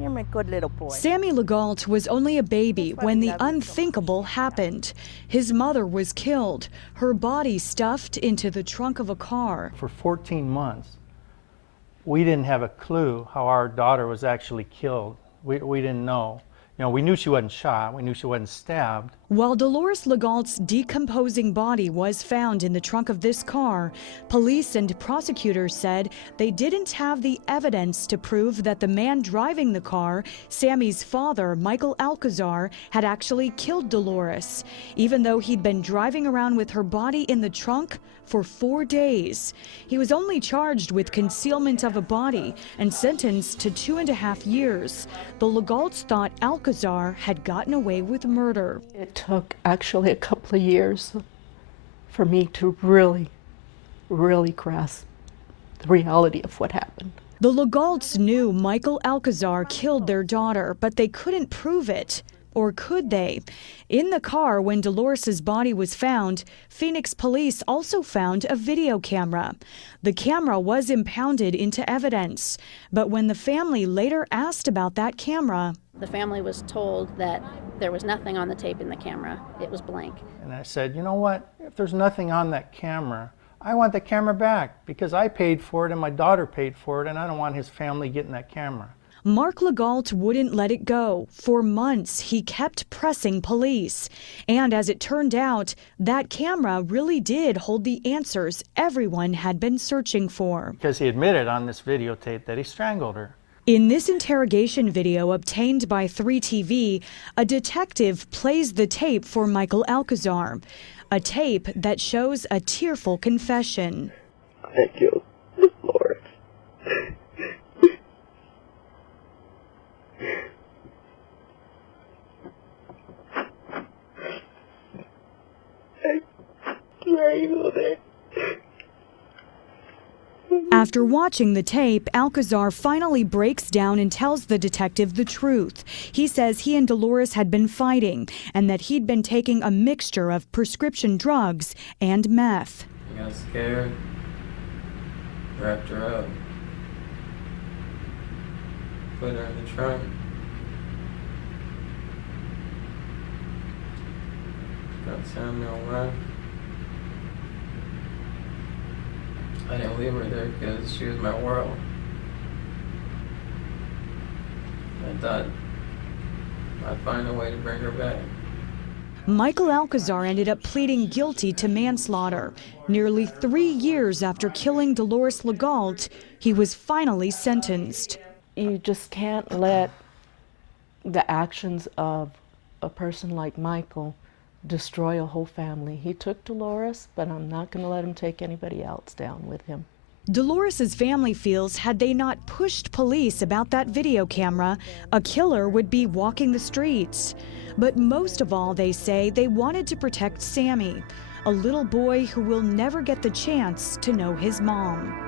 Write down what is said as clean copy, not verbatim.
You're my good little boy. Sammy Legault was only a baby when the unthinkable happened. His mother was killed, her body stuffed into the trunk of a car. For 14 months, we didn't have a clue how our daughter was actually killed. We didn't know. You know, we knew she wasn't shot, we knew she wasn't stabbed. While Dolores Legault's decomposing body was found in the trunk of this car, police and prosecutors said they didn't have the evidence to prove that the man driving the car, Sammy's father, Michael Alcazar, had actually killed Dolores, even though he'd been driving around with her body in the trunk for 4 days. He was only charged with concealment of a body and sentenced to 2.5 years. The Legaults thought Alcazar had gotten away with murder. It took actually a couple of years for me to really grasp the reality of what happened. The Legaults knew Michael Alcazar killed their daughter, but they couldn't prove it. Or could they? In the car when Dolores's body was found, Phoenix police also found a video camera. The camera was impounded into evidence, but when the family later asked about that camera, the family was told that there was nothing on the tape in the camera. It was blank. And I said, you know what? If there's nothing on that camera, I want the camera back because I paid for it and my daughter paid for it, and I don't want his family getting that camera. Mark Legault wouldn't let it go. For months, he kept pressing police. And as it turned out, that camera really did hold the answers everyone had been searching for. Because he admitted on this videotape that he strangled her. In this interrogation video obtained by 3TV, a detective plays the tape for Michael Alcazar, a tape that shows a tearful confession. I killed Dolores. After watching the tape, Alcazar finally breaks down and tells the detective the truth. He says he and Dolores had been fighting and that he'd been taking a mixture of prescription drugs and meth. I got scared, wrapped her up, put her in the trunk. Got Samuel left. I didn't leave her there because she was my world. I thought I'd find a way to bring her back. Michael Alcazar ended up pleading guilty to manslaughter. Nearly 3 years after killing Dolores Legault, he was finally sentenced. You just can't let the actions of a person like Michael destroy a whole family. He took Dolores, but I'm not going to let him take anybody else down with him. Dolores's family feels had they not pushed police about that video camera, a killer would be walking the streets. But most of all, they say they wanted to protect Sammy, a little boy who will never get the chance to know his mom.